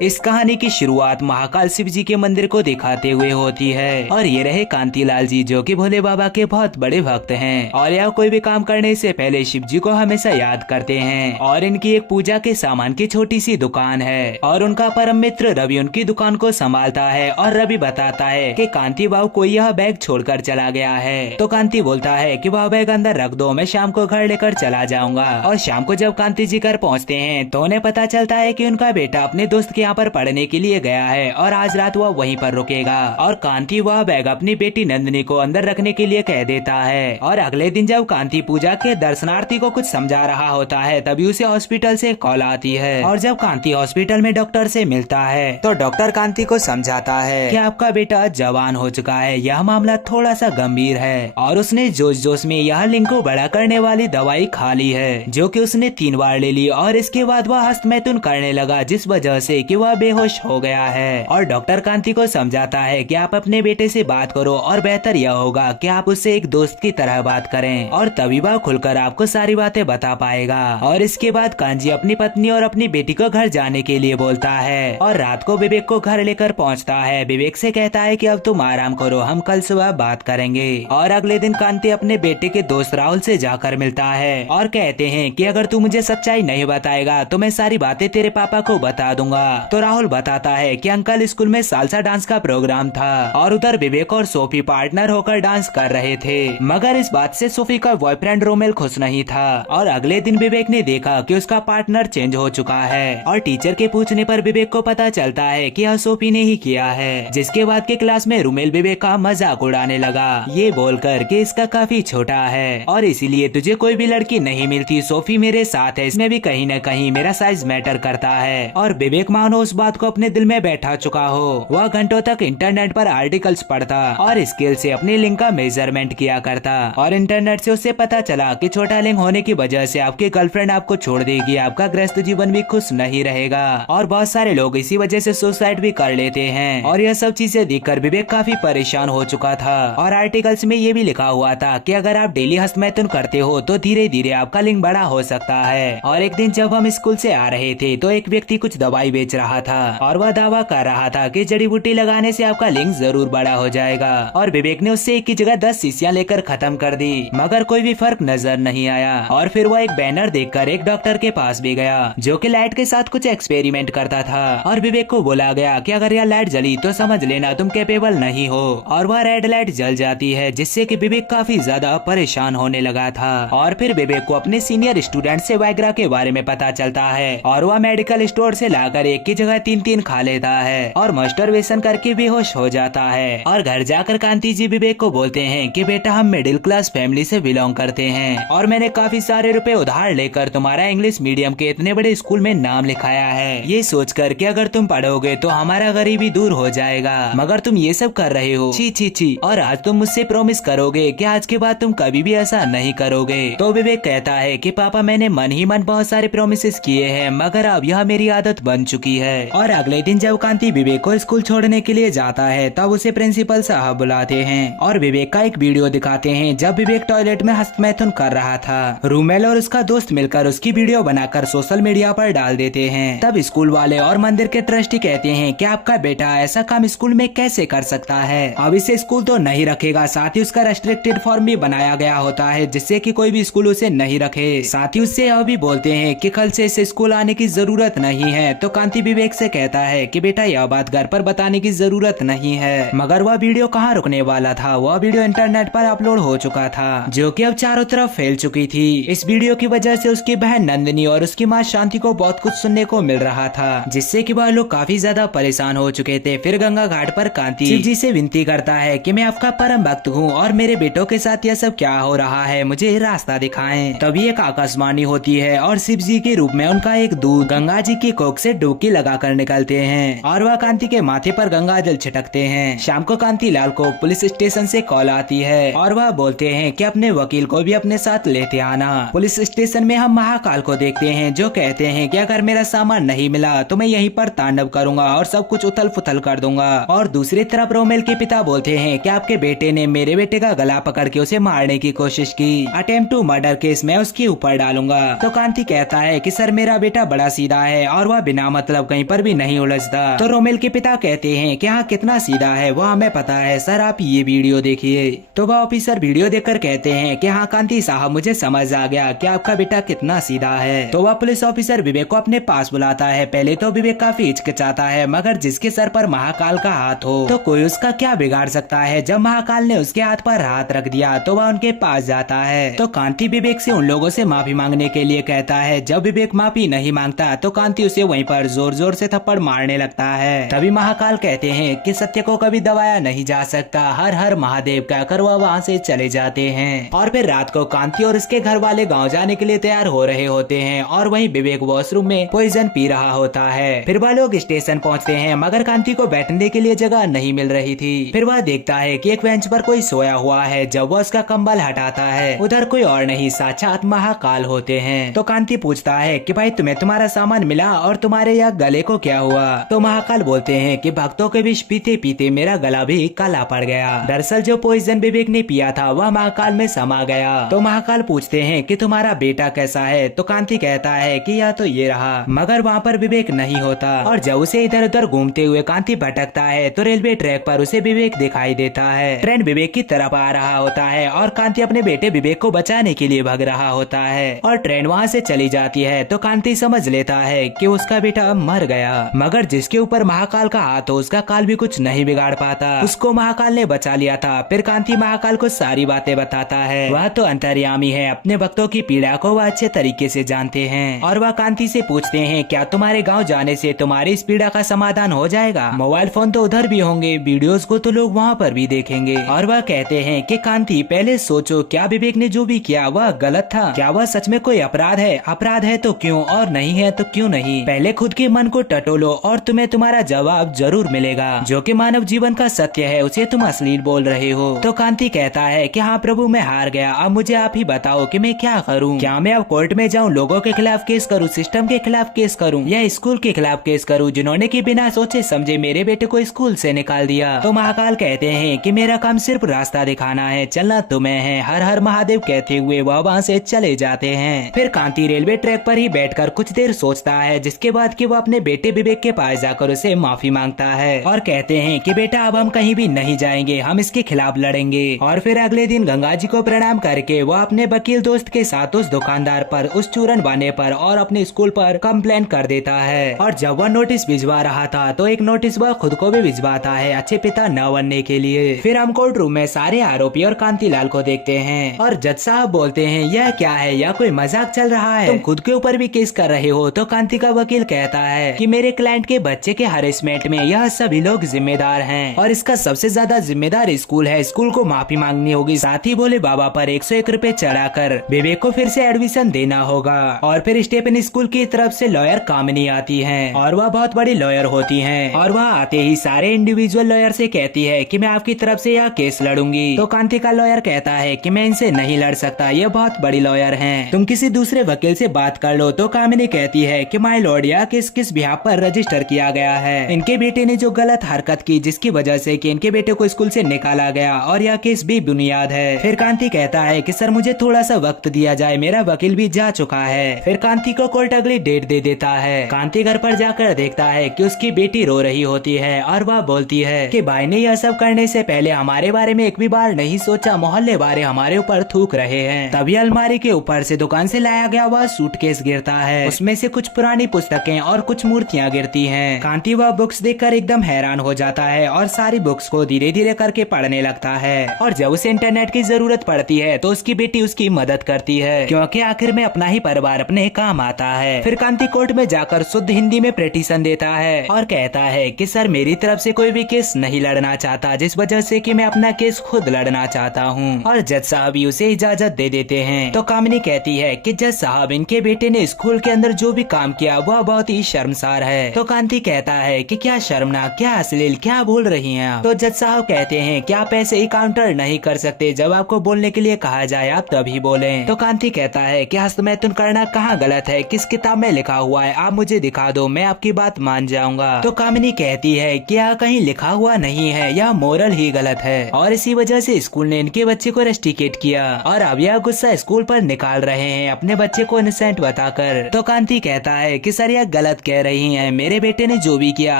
इस कहानी की शुरुआत महाकाल शिव जी के मंदिर को दिखाते हुए होती है और ये रहे कांतीलाल जी जो कि भोले बाबा के बहुत बड़े भक्त हैं और यह कोई भी काम करने से पहले शिव जी को हमेशा याद करते हैं। और इनकी एक पूजा के सामान की छोटी सी दुकान है और उनका परम मित्र रवि उनकी दुकान को संभालता है। और रवि बताता है कि कांति बाबू को यह बैग छोड़कर चला गया है। तो कांति बोलता है कि वह बैग अंदर रख दो, मैं शाम को घर लेकर चला जाऊंगा। और शाम को जब कांति जी घर पहुँचते हैं तो उन्हें पता चलता है कि उनका बेटा अपने दोस्त के यहाँ पर पढ़ने के लिए गया है और आज रात वह वहीं पर रुकेगा। और कांति वह बैग अपनी बेटी नंदिनी को अंदर रखने के लिए कह देता है। और अगले दिन जब कांति पूजा के दर्शनार्थी को कुछ समझा रहा होता है तभी उसे हॉस्पिटल से कॉल आती है। और जब कांति हॉस्पिटल में डॉक्टर से मिलता है तो डॉक्टर कांति को समझाता है कि आपका बेटा जवान हो चुका है, यह मामला थोड़ा सा गंभीर है। और उसने जोश जोश में यह लिंग को बड़ा करने वाली दवाई खा ली है जो कि उसने 3 बार ले ली। और इसके बाद वह हस्तमैथुन करने लगा जिस वजह से कि वह बेहोश हो गया है। और डॉक्टर कांति को समझाता है कि आप अपने बेटे से बात करो और बेहतर यह होगा कि आप उससे एक दोस्त की तरह बात करें और तभी वह खुलकर आपको सारी बातें बता पाएगा। और इसके बाद कांजी अपनी पत्नी और अपनी बेटी को घर जाने के लिए बोलता है और रात को विवेक को घर लेकर पहुंचता है। विवेक से कहता है कि अब तुम आराम करो, हम कल सुबह बात करेंगे। और अगले दिन कांति अपने बेटे के दोस्त राहुल से जाकर मिलता है और कहते हैं कि अगर तू मुझे सच्चाई नहीं बताएगा तो मैं सारी बातें तेरे पापा को बता दूंगा। तो राहुल बताता है कि अंकल स्कूल में सालसा डांस का प्रोग्राम था और उधर विवेक और सोफी पार्टनर होकर डांस कर रहे थे, मगर इस बात से सोफी का बॉयफ्रेंड रोमेल खुश नहीं था। और अगले दिन विवेक ने देखा कि उसका पार्टनर चेंज हो चुका है और टीचर के पूछने पर विवेक को पता चलता है कि यह सोफी ने ही किया है। जिसके बाद के क्लास में रोमेल विवेक का मजाक उड़ाने लगा ये बोलकर कि इसका काफी छोटा है और इसीलिए तुझे कोई भी लड़की नहीं मिलती, सोफी मेरे साथ है, इसमें भी कहीं न कहीं मेरा साइज मैटर करता है। और विवेक मानो उस बात को अपने दिल में बैठा चुका हो, वह घंटों तक इंटरनेट पर आर्टिकल्स पढ़ता और स्केल से अपने लिंग का मेजरमेंट किया करता। और इंटरनेट से उसे पता चला कि छोटा लिंग होने की वजह से आपकी गर्लफ्रेंड आपको छोड़ देगी, आपका गृहस्थ जीवन भी खुश नहीं रहेगा और बहुत सारे लोग इसी वजह से सुसाइड भी कर लेते हैं। और यह सब चीजें देखकर विवेक काफी परेशान हो चुका था। और आर्टिकल्स में ये भी लिखा हुआ था कि अगर आप डेली हस्तमैथुन करते हो तो धीरे धीरे आपका लिंग बड़ा हो सकता है। और एक दिन जब हम स्कूल से आ रहे थे तो एक व्यक्ति कुछ दवाई बेच रहा था और वह दावा कर रहा था कि जड़ी बूटी लगाने से आपका लिंग जरूर बड़ा हो जाएगा। और विवेक ने उससे एक की जगह 10 शीशियां लेकर खत्म कर दी, मगर कोई भी फर्क नजर नहीं आया। और फिर वह एक बैनर देखकर एक डॉक्टर के पास भी गया जो कि लाइट के साथ कुछ एक्सपेरिमेंट करता था। और विवेक को बोला गया कि अगर यह लाइट जली तो समझ लेना तुम कैपेबल नहीं हो। और वह रेड लाइट जल जाती है जिससे कि विवेक काफी ज्यादा परेशान होने लगा था। और फिर विवेक को अपने सीनियर स्टूडेंट से वाइग्रा के बारे में पता चलता है और वह मेडिकल स्टोर से लाकर एक की जगह 3-3 खा लेता है और मास्टरबेशन करके बेहोश हो जाता है। और घर जाकर कांति जी विवेक को बोलते हैं कि बेटा हम मिडिल क्लास फैमिली से बिलोंग करते हैं और मैंने काफी सारे रुपए उधार लेकर तुम्हारा इंग्लिश मीडियम के इतने बड़े स्कूल में नाम लिखाया है, ये सोच कर कि अगर तुम पढ़ोगे तो हमारा गरीबी दूर हो जाएगा, मगर तुम ये सब कर रहे हो, छी छी छी। और आज तुम मुझसे प्रॉमिस करोगे कि आज के बाद तुम कभी भी ऐसा नहीं करोगे। तो विवेक कहता है कि पापा मैंने मन ही मन बहुत सारे प्रोमिस किए हैं, मगर अब यह मेरी आदत बन चुकी है। और अगले दिन जब कांति विवेक को स्कूल छोड़ने के लिए जाता है तब उसे प्रिंसिपल साहब बुलाते हैं और विवेक का एक वीडियो दिखाते हैं जब विवेक टॉयलेट में हस्तमैथुन कर रहा था। रूमेल और उसका दोस्त मिलकर उसकी वीडियो बनाकर सोशल मीडिया पर डाल देते हैं। तब स्कूल वाले और मंदिर के ट्रस्टी कहते हैं कि आपका बेटा ऐसा काम स्कूल में कैसे कर सकता है, अब इसे स्कूल तो नहीं रखेगा, साथ ही उसका रेस्ट्रिक्टेड फॉर्म भी बनाया गया होता है जिससे कि कोई भी स्कूल उसे नहीं रखे। साथ ही उससे यह भी बोलते हैं कि कल से इसे स्कूल आने की जरूरत नहीं है। तो कांति विवेक से कहता है कि बेटा यह बात घर पर बताने की जरूरत नहीं है, मगर वह वीडियो कहाँ रुकने वाला था, वह वीडियो इंटरनेट पर अपलोड हो चुका था जो कि अब चारों तरफ फैल चुकी थी। इस वीडियो की वजह से उसकी बहन नंदिनी और उसकी माँ शांति को बहुत कुछ सुनने को मिल रहा था जिससे कि वह लोग काफी ज्यादा परेशान हो चुके थे। फिर गंगा घाट पर कांति शिव जी से विनती करता है कि मैं आपका परम भक्त हूँ और मेरे बेटों के साथ यह सब क्या हो रहा है, मुझे रास्ता दिखाएं। तभी एक आकाशवाणी होती है और शिव जी के रूप में उनका एक दूत गंगा जी की कोख से डुबकी लगाकर निकलते हैं और वह कांति के माथे पर गंगा जल छिटकते हैं। शाम को कांति लाल को पुलिस स्टेशन से कॉल आती है और वह बोलते हैं कि अपने वकील को भी अपने साथ लेते आना। पुलिस स्टेशन में हम महाकाल को देखते हैं जो कहते हैं कि अगर मेरा सामान नहीं मिला तो मैं यहीं पर तांडव करूंगा और सब कुछ उथल पुथल कर दूंगा। और दूसरी तरफ रोमेल के पिता बोलते हैं कि आपके बेटे ने मेरे बेटे का गला पकड़ के उसे मारने की कोशिश की, अटेम्प्ट टू मर्डर केस मैं उसके ऊपर डालूंगा। तो कांति कहता है कि सर मेरा बेटा बड़ा सीधा है और वह बिना मतलब कहीं पर भी नहीं उलझता। तो रोमेल के पिता कहते हैं कि हाँ कितना सीधा है वो हमें पता है सर, आप ये वीडियो देखिए। तो वह ऑफिसर वीडियो देखकर कहते हैं कि हाँ कांति साहब मुझे समझ आ गया कि आपका बेटा कितना सीधा है। तो वह पुलिस ऑफिसर विवेक को अपने पास बुलाता है। पहले तो विवेक काफी हिचकिचाता है, मगर जिसके सर पर महाकाल का हाथ हो तो कोई उसका क्या बिगाड़ सकता है। जब महाकाल ने उसके हाथ पर हाथ रख दिया तो वह उनके पास जाता है। तो कांति विवेक से उन लोगों से माफी मांगने के लिए कहता है। जब विवेक माफी नहीं मांगता तो कांति उसे वहीं पर जोर जोर से थप्पड़ मारने लगता है। तभी महाकाल कहते हैं कि सत्य को कभी दबाया नहीं जा सकता, हर हर महादेव कहकर वह वहाँ से चले जाते हैं। और फिर रात को कांति और उसके घर वाले गाँव जाने के लिए तैयार हो रहे होते हैं और वहीं विवेक वॉशरूम में पॉइजन पी रहा होता है। फिर वह लोग स्टेशन पहुँचते हैं, मगर कांति को बैठने के लिए जगह नहीं मिल रही थी। फिर वह देखता है कि एक बेंच पर कोई सोया हुआ है। जब वह उसका कंबल हटाता है उधर कोई और नहीं साक्षात महाकाल होते हैं। तो कांति पूछता है कि भाई तुम्हें तुम्हारा सामान मिला और तुम्हारे यह गले को क्या हुआ। तो महाकाल बोलते हैं कि भक्तों के विष पीते पीते मेरा गला भी काला पड़ गया। दरअसल जो पॉइजन विवेक ने पिया था वह महाकाल में समा गया। तो महाकाल पूछते हैं कि तुम्हारा बेटा कैसा है। तो कांति कहता है कि यह तो ये रहा, मगर वहाँ पर विवेक नहीं होता। और जब उसे इधर उधर घूमते हुए कांति भटकता है तो रेलवे ट्रैक पर उसे विवेक दिखाई देता है। ट्रेन विवेक की तरफ आ रहा होता है और कांति अपने बेटे विवेक को बचाने के लिए भाग रहा होता है और ट्रेन वहाँ से चली जाती है। तो कांति समझ लेता है कि उसका बेटा मर गया, मगर जिसके ऊपर महाकाल का हाथ हो उसका काल भी कुछ नहीं बिगाड़ पाता। उसको महाकाल ने बचा लिया था। फिर कांति महाकाल को सारी बातें बताता है। वह तो अंतर्यामी है, अपने भक्तों की पीड़ा को वह अच्छे तरीके से जानते हैं। और वह कांति से पूछते हैं क्या तुम्हारे गाँव जाने से तुम्हारी इस पीड़ा का समाधान हो जाएगा। मोबाइल फोन तो उधर भी होंगे, वीडियोस को तो लोग वहाँ पर भी देखेंगे। और वह कहते हैं कि कांति पहले सोचो क्या विवेक ने जो भी किया वह गलत था, क्या वह सच में कोई अपराध है, अपराध है तो क्यों और नहीं है तो क्यों नहीं। पहले खुद के मन को टटोलो और तुम्हें तुम्हारा जवाब जरूर मिलेगा। जो कि मानव जीवन का सत्य है उसे तुम अश्लील बोल रहे हो। तो कांति कहता है कि हाँ प्रभु मैं हार गया, अब मुझे आप ही बताओ कि मैं क्या करूँ। क्या मैं अब कोर्ट में जाऊँ, लोगों के खिलाफ केस करूँ, सिस्टम के खिलाफ केस करूँ या स्कूल के खिलाफ केस करूँ जिन्होंने की बिना सोचे समझे मेरे बेटे को स्कूल से निकाल दिया। तो महाकाल कहते हैं कि मेरा काम सिर्फ रास्ता दिखाना है, चलना तुम्हें है, हर हर महादेव कहते हुए वह वहाँ से चले जाते हैं। फिर कांति रेलवे ट्रैक पर ही बैठकर कुछ देर सोचता है, जिसके बाद कि वो अपने बेटे विवेक के पास जाकर उसे माफी मांगता है और कहते हैं कि बेटा अब हम कहीं भी नहीं जाएंगे, हम इसके खिलाफ लड़ेंगे। और फिर अगले दिन गंगा जी को प्रणाम करके वो अपने वकील दोस्त के साथ उस दुकानदार पर, उस चूरन वाले पर और अपने स्कूल पर कंप्लेन कर देता है। और जब वह नोटिस भिजवा रहा था तो एक नोटिस वह खुद को भी भिजवाता है अच्छे पिता न बनने के लिए। फिर हम कोर्ट रूम में सारे आरोपी और कांतिलाल को देखते हैं और जज साहब बोलते हैं यह क्या है, यह कोई मजाक चल रहा है, तुम खुद के ऊपर भी केस कर रहे हो। तो कांति का वकील कहता है कि मेरे क्लाइंट के बच्चे के हरेसमेंट में यह सभी लोग जिम्मेदार हैं और इसका सबसे ज्यादा जिम्मेदार स्कूल है, स्कूल को माफी मांगनी होगी। साथ ही भोले बाबा पर 101 रुपए चढ़ाकर विवेक को फिर से एडमिशन देना होगा। और फिर स्टेफन स्कूल की तरफ से लॉयर कामिनी आती है और वह बहुत बड़ी लॉयर होती है और वह आते ही सारे इंडिविजुअल लॉयर से कहती है कि मैं आपकी तरफ से यह केस लड़ूंगी। तो कांति का लॉयर कहता है कि मैं इनसे नहीं लड़ सकता, ये बहुत बड़ी लॉयर हैं, तुम किसी दूसरे वकील से बात कर लो। तो कामिनी कहती है कि माय लॉर्ड यह केस किस बिहाफ पर रजिस्टर किया गया है, इनके बेटे ने जो गलत हरकत की जिसकी वजह से कि इनके बेटे को स्कूल से निकाला गया और यह केस भी बुनियाद है। फिर कांति कहता है कि सर मुझे थोड़ा सा वक्त दिया जाए, मेरा वकील भी जा चुका है। फिर कांति को कोर्ट अगली डेट दे देता है। कांति घर पर जाकर देखता है कि उसकी बेटी रो रही होती है और वह बोलती है कि भाई ने यह सब करने से पहले हमारे बारे में एक भी बार नहीं सोचा, मोहल्ले वाले हमारे ऊपर थूक रहे हैं। तभी अलमारी के ऊपर से दुकान से लाया गया वह सूटकेस गिरता है, उसमें से कुछ पुरानी पुस्तकें और कुछ मूर्तियाँ गिरती हैं। कांति वह बुक्स देखकर एकदम हैरान हो जाता है और सारी बुक्स को धीरे धीरे करके पढ़ने लगता है। और जब उसे इंटरनेट की जरूरत पड़ती है तो उसकी बेटी उसकी मदद करती है, क्योंकि आखिर में अपना ही परिवार अपने काम आता है। फिर कांति कोर्ट में जाकर शुद्ध हिंदी में पिटीशन देता है और कहता है कि सर मेरी तरफ से कोई भी केस नहीं लड़ना चाहता, जिस वजह से कि मैं अपना केस खुद लड़ना चाहता हूँ। और जज साहब भी उसे इजाजत दे देते हैं। तो कामिनी कहती है कि जज साहब इनके बेटे ने स्कूल के अंदर जो भी काम किया वह बहुत ही शर्मसार है। तो कांति कहता है कि क्या शर्मनाक, क्या अश्लील, क्या बोल रही हैं आप। तो जज साहब कहते हैं कि आप ऐसे ही काउंटर नहीं कर सकते, जब आपको बोलने के लिए कहा जाए आप तभी बोलें। तो कांति कहता है कि हस्तमैथुन करना कहाँ गलत है, किस किताब में लिखा हुआ है, आप मुझे दिखा दो, मैं आपकी बात मान जाऊंगा। तो कामिनी कहती है कि यह कहीं लिखा हुआ नहीं है, यह मोरल ही गलत है और इसी वजह से स्कूल ने इनके बच्चे को रस्टिकेट किया और अब यह गुस्सा स्कूल पर निकाल रहे हैं अपने बच्चे को इनोसेंट बताकर। तो कांति कहता है कि सर यह गलत कह रही हैं, मेरे बेटे ने जो भी किया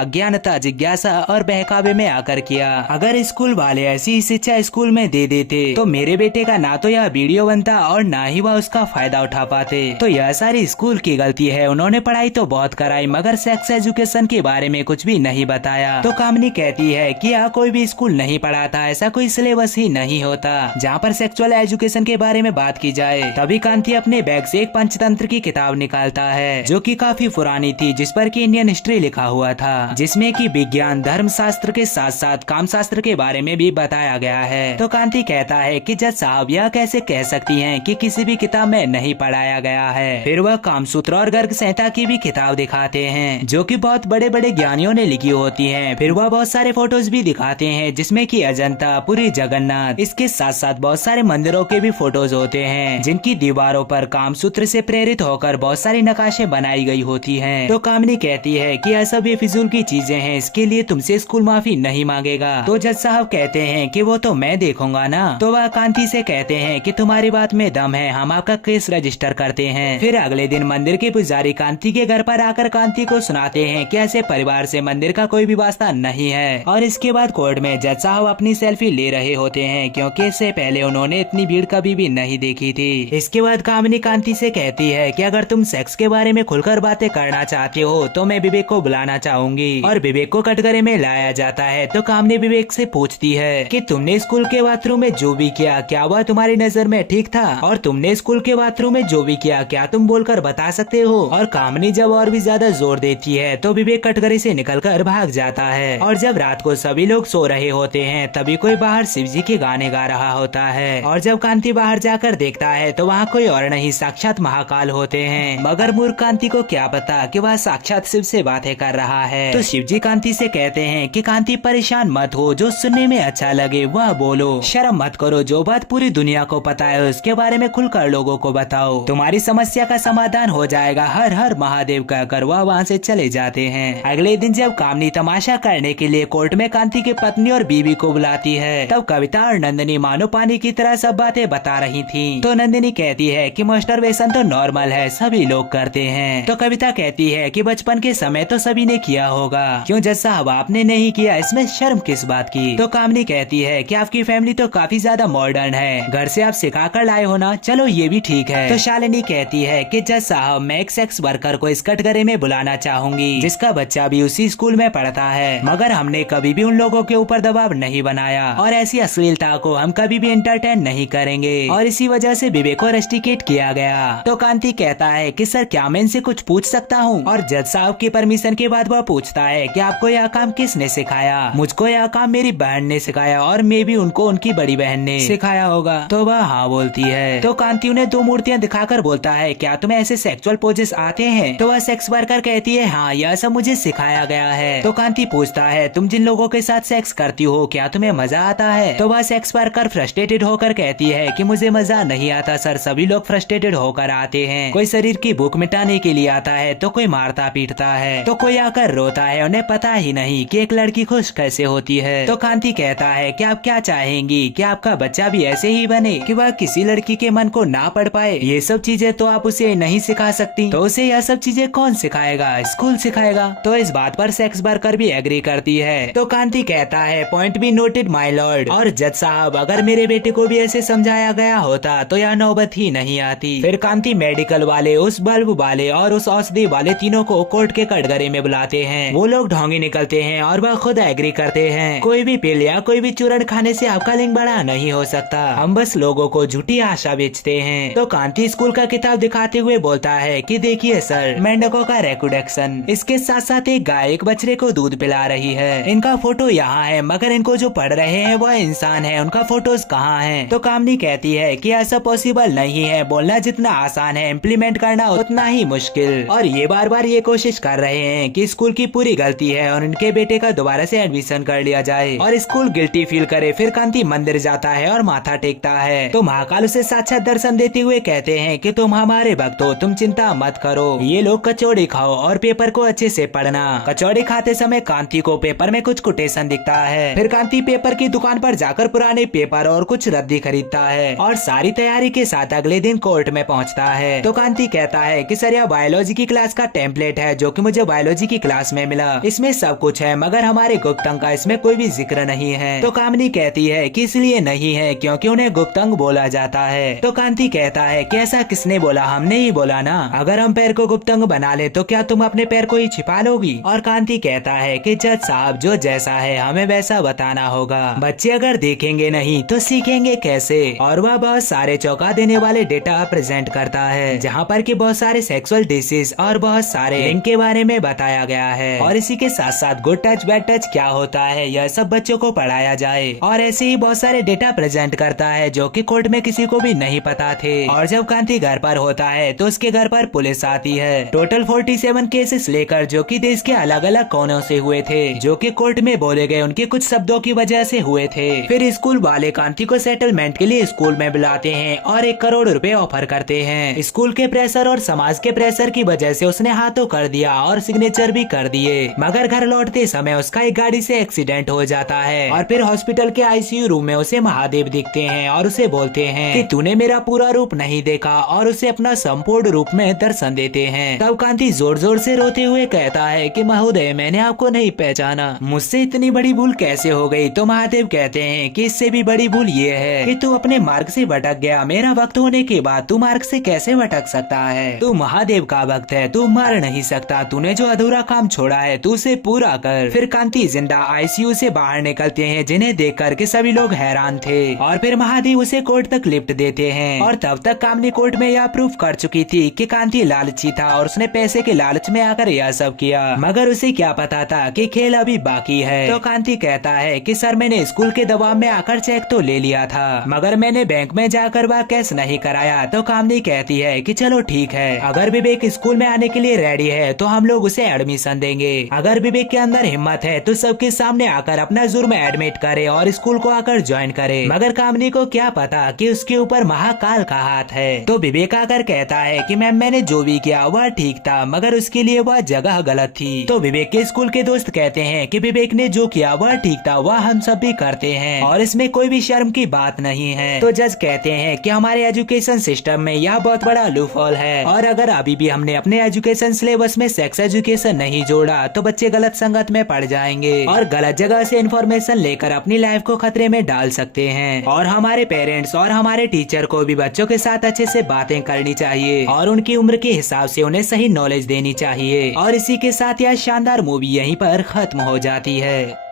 अज्ञानता, जिज्ञासा और बहकावे में आकर किया। अगर स्कूल वाले ऐसी शिक्षा स्कूल में दे देते तो मेरे बेटे का ना तो यह वीडियो बनता और ना ही वह उसका फायदा उठा पाते। तो यह सारी स्कूल की गलती है। उन्होंने पढ़ाई तो बहुत कराई मगर सेक्स एजुकेशन के बारे में कुछ भी नहीं बताया। तो कामनी कहती है कि यह कोई भी स्कूल नहीं पढ़ाता, ऐसा कोई सिलेबस ही नहीं होता जहाँ पर सेक्सुअल एजुकेशन के बारे में बात की जाए। तभी कांति अपने बैग से एक पंचतंत्र की किताब निकालता है जो कि काफी पुरानी थी, जिस पर कि इंडियन हिस्ट्री लिखा हुआ था, जिसमें कि विज्ञान धर्म शास्त्र के साथ साथ काम शास्त्र के बारे में भी बताया गया है। तो कांति कहता है कि जज साहब यह कैसे कह सकती हैं कि किसी भी किताब में नहीं पढ़ाया गया है। फिर वह कामसूत्र और गर्ग संहिता की भी किताब दिखाते हैं जो कि बहुत बड़े बड़े ज्ञानियों ने लिखी होती हैं। फिर वह बहुत सारे फोटोज भी दिखाते हैं जिसमें कि अजंता, पुरी जगन्नाथ, इसके साथ साथ बहुत सारे मंदिरों के भी फोटोज होते हैं जिनकी दीवारों पर कामसूत्र से प्रेरित होकर बहुत सारी नकाशे बनाई गई होती हैं। तो कामनी कहती है कि यह सब बेफिजूल की चीजें हैं, इसके लिए तुमसे स्कूल माफी नहीं मांगेगा। तो जज साहब कहते हैं कि वो तो मैं देखूंगा ना। तो वह कांति से कहते हैं कि तुम्हारी बात में दम है, हम आपका केस रजिस्टर करते हैं। फिर अगले दिन मंदिर के पुजारी कांति के घर पर आकर कांति को सुनाते हैं कि ऐसे परिवार से मंदिर का कोई भी वास्ता नहीं है। और इसके बाद कोर्ट में जज साहब अपनी सेल्फी ले रहे होते हैं क्योंकि इससे पहले उन्होंने इतनी भीड़ कभी भी नहीं देखी थी। इसके बाद कामनी कांति से कहती है कि अगर तुम सेक्स के बारे में खुलकर बातें करना चाहते हो तो मैं विवेक को बुलाना चाहूंगी। और विवेक को कटघरे में लाया जाता है। तो कामनी विवेक से पूछती है कि तुमने स्कूल के बाथरूम में जो भी किया क्या वह तुम्हारी नजर में ठीक था, और तुमने स्कूल के बाथरूम में जो भी किया क्या तुम बोलकर बता सकते हो। और कामनी जब और भी ज्यादा जोर देती है तो विवेक कटघरे से निकलकर भाग जाता है। और जब रात को सभी लोग सो रहे होते हैं तभी कोई बाहर शिव जी के गाने गा रहा होता है। और जब कांति बाहर जाकर देखता है तो वहाँ कोई और नहीं साक्षात महाकाल होते हैं। मगर मूर्ख कांति को क्या पता कि वह साक्षात शिव से बातें कर रहा है। तो शिव जी कांति से कहते हैं कि कांति परेशान मत हो, जो सुनने में अच्छा लगे वह बोलो, शर्म मत करो, जो बात पूरी दुनिया को पता है उसके बारे में खुलकर लोगों को बताओ, तुम्हारी समस्या का समाधान हो जाएगा। हर हर महादेव कहकर वह वहाँ से चले जाते हैं। अगले दिन जब कामनी तमाशा करने के लिए कोर्ट में कांति की पत्नी और बीवी को बुलाती है तब कविता और नंदिनी मानो पानी की तरह सब बातें बता रही थी। तो नंदिनी कहती है कि मास्टरबेशन तो नॉर्मल है, सभी लोग करते हैं। तो कविता कहती है कि बचपन के समय तो सभी ने किया होगा, क्यों जज साहब आपने नहीं किया, इसमें शर्म किस बात की। तो कामनी कहती है कि आपकी फैमिली तो काफी ज्यादा मॉडर्न है, घर से आप सिखा कर लाए हो ना, चलो ये भी ठीक है। तो शालिनी कहती है कि जज साहब मैं एक सेक्स वर्कर को इस कटघरे में बुलाना चाहूंगी जिसका बच्चा भी उसी स्कूल में पढ़ता है, मगर हमने कभी भी उन लोगों के ऊपर दबाव नहीं बनाया और ऐसी अश्लीलता को हम कभी भी एंटरटेन नहीं करेंगे, और इसी वजह से विवेक को रस्टिकेट किया गया। तो कांति कहता है कि सर क्या मैं इनसे कुछ पूछ सकता हूँ। और जज साहब की परमिशन के बाद वह पूछता है कि आपको यह काम किसने सिखाया। मुझको यह काम मेरी बहन ने सिखाया और मैं भी उनको उनकी बड़ी बहन ने सिखाया होगा। तो वह हाँ बोलती है। तो कांति उन्हें 2 मूर्तियाँ दिखाकर बोलता है क्या तुम्हें ऐसे सेक्सुअल पोजेस आते हैं। तो वह सेक्स वर्कर कहती है हाँ यह सब मुझे सिखाया गया है। तो कांति पूछता है तुम जिन लोगों के साथ सेक्स करती हो क्या तुम्हें मजा आता है। तो वह सेक्स वर्कर फ्रस्ट्रेटेड होकर कहती है कि मुझे मजा नहीं आता सर, सभी लोग फ्रस्ट्रेटेड होकर आते हैं, कोई शरीर की भूख मिटाने के लिए आता है तो कोई मारता पीटता है तो कोई आकर रोता है, उन्हें पता ही नहीं कि एक लड़की खुश कैसे होती है। तो कांति कहता है कि आप क्या चाहेंगी कि आपका बच्चा भी ऐसे ही बने कि वह किसी लड़की के मन को ना पढ़ पाए। ये सब चीजें तो आप उसे नहीं सिखा सकती, तो उसे यह सब चीजें कौन सिखाएगा, स्कूल सिखाएगा। तो इस बात पर सेक्स वर्कर भी एग्री करती है। तो कांति कहता है point be noted my Lord. और जज साहब अगर मेरे बेटे को भी ऐसे समझाया गया होता तो यह नौबत ही नहीं आती। फिर कांति मेडिकल वाले, उस बल्ब वाले और उस औषधि वाले तीनों को कोर्ट के कटघरे में बुलाते हैं। वो लोग ढोंगी निकलते हैं और वह खुद एग्री करते हैं कोई भी पिल या कोई भी चूर्ण खाने से आपका लिंग बड़ा नहीं हो सकता, हम बस लोगों को झूठी आशा बेचते हैं। तो कांति स्कूल का किताब दिखाते हुए बोलता है कि देखिए सर मेंढकों का रिप्रोडक्शन, इसके साथ साथ एक गाय एक बछड़े को दूध पिला रही है, इनका फोटो यहाँ है मगर इनको जो पढ़ रहे हैं वह इंसान है, उनका फोटोज कहाँ है। तो कामनी कहती है कि ऐसा पॉसिबल नहीं है, बोलना जितना आसान है इम्प्लीमेंट करना उतना ही मुश्किल, और ये बार बार ये कोशिश कर रहे हैं कि स्कूल की पूरी गलती है और इनके बेटे का दोबारा से एडमिशन कर लिया जाए और स्कूल गिल्टी फील करे। फिर कांति मंदिर जाता है और माथा टेकता है। तो महाकाल उसे साक्षात दर्शन देते हुए कहते हैं कि तुम हमारे भक्त हो, तुम चिंता मत करो, ये लोग कचौड़ी खाओ और पेपर को अच्छे से पढ़ना। कचौड़ी खाते समय कांति को पेपर में कुछ कोटेशन दिखता है। फिर कांति पेपर की दुकान पर जाकर पुराने पेपर और कुछ रद्दी खरीदता है और सारी तैयारी के साथ अगले दिन कोर्ट में पहुंचता है। तो कांति कहता है कि सर यह बायोलॉजी की क्लास का टेम्पलेट पैम्फलेट है जो कि मुझे बायोलॉजी की क्लास में मिला। इसमें सब कुछ है मगर हमारे गुप्त अंग का इसमें कोई भी जिक्र नहीं है। तो कामिनी कहती है कि इसलिए नहीं है क्योंकि उन्हें गुप्त अंग बोला जाता है। तो कांति कहता है कि ऐसा किसने बोला, हमने ही बोला ना। अगर हम पैर को गुप्त अंग बना ले तो क्या तुम अपने पैर को ही छिपा लोगी? और कांति कहता है कि जज साहब जो जैसा है हमें वैसा बताना होगा। बच्चे अगर देखेंगे नहीं तो सीखेंगे कैसे? और वह बहुत सारे चौंका देने वाले डेटा प्रेजेंट करता है जहाँ पर कि बहुत सारे सेक्सुअल डिसीज और बहुत सारे लिंक के बारे में बताया गया है। और इसी के साथ साथ गुड टच बैड टच क्या होता है यह सब बच्चों को पढ़ाया जाए। और ऐसे ही बहुत सारे डेटा प्रेजेंट करता है जो कि कोर्ट में किसी को भी नहीं पता थे। और जब कांति घर पर होता है तो उसके घर पर पुलिस आती है। टोटल 47 केसेस लेकर जो कि देश के अलग अलग कोनों से हुए थे, जो कि कोर्ट में बोले गए उनके कुछ शब्दों की वजह से हुए थे। फिर स्कूल वाले कांति को सेटलमेंट के लिए स्कूल में बुलाते हैं और 1 करोड़ रुपए ऑफर करते हैं। स्कूल के प्रेशर और समाज के प्रेशर की वजह से उसने हाथों कर दिया और सिग्नेचर भी कर दिए। मगर घर लौटते समय उसका एक गाड़ी से एक्सीडेंट हो जाता है और फिर हॉस्पिटल के आईसीयू रूम में उसे महादेव दिखते हैं और उसे बोलते हैं कि तूने मेरा पूरा रूप नहीं देखा, और उसे अपना संपूर्ण रूप में दर्शन देते हैं। तब कांति जोर जोर से रोते हुए कहता है कि महोदय मैंने आपको नहीं पहचाना, मुझसे इतनी बड़ी भूल कैसे हो गई? तो महादेव कहते हैं कि इससे भी बड़ी भूल ये है कि तू अपने मार्ग से भटक गया। मेरा वक्त होने के बाद तू मार्ग से कैसे भटक सकता है? तू महादेव का भक्त है, तू मर नहीं सकता। तूने जो अधूरा काम छोड़ा है तू उसे पूरा कर। फिर कांति जिंदा आईसीयू से बाहर निकलते हैं जिन्हें देख करके सभी लोग हैरान थे। और फिर महादेव उसे कोर्ट तक लिफ्ट देते हैं। और तब तक कामिनी कोर्ट में यह प्रूफ कर चुकी थी कि कांति लालची था और उसने पैसे के लालच में आकर यह सब किया। मगर उसे क्या पता था कि खेल अभी बाकी है। तो कांति कहता है कि सर मैंने स्कूल के दबाव में आकर चेक तो ले लिया था मगर मैंने बैंक में जाकर वह कैश नहीं कराया। तो कामिनी कहती है कि चलो ठीक है, अगर विवेक स्कूल में आने के लिए रेडी है तो हम लोग उसे एडमिशन देंगे। अगर विवेक के अंदर हिम्मत है तो सबके सामने आकर अपना जुर्म एडमिट करे और स्कूल को आकर ज्वाइन करे। मगर कामिनी को क्या पता कि उसके ऊपर महाकाल का हाथ है। तो विवेक आकर कहता है कि मैम मैंने जो भी किया वह ठीक था मगर उसके लिए वह जगह गलत थी। तो विवेक के स्कूल के दोस्त कहते हैं कि विवेक ने जो किया वह ठीक था, वह हम सब भी करते हैं और इसमें कोई भी शर्म की बात नहीं है। तो जज कहते हैं कि हमारे एजुकेशन सिस्टम में यह बहुत बड़ा लूपहोल है और अगर अभी भी हमने अपने एजुकेशन सिलेबस में सेक्स एजुकेशन नहीं जोड़ा तो बच्चे गलत संगत में पड़ जाएंगे और गलत जगह से इन्फॉर्मेशन लेकर अपनी लाइफ को खतरे में डाल सकते हैं। और हमारे पेरेंट्स और हमारे टीचर को भी बच्चों के साथ अच्छे से बातें करनी चाहिए और उनकी उम्र के हिसाब से उन्हें सही नॉलेज देनी चाहिए। और इसी के साथ यह शानदार मूवी यहीं पर खत्म हो जाती है।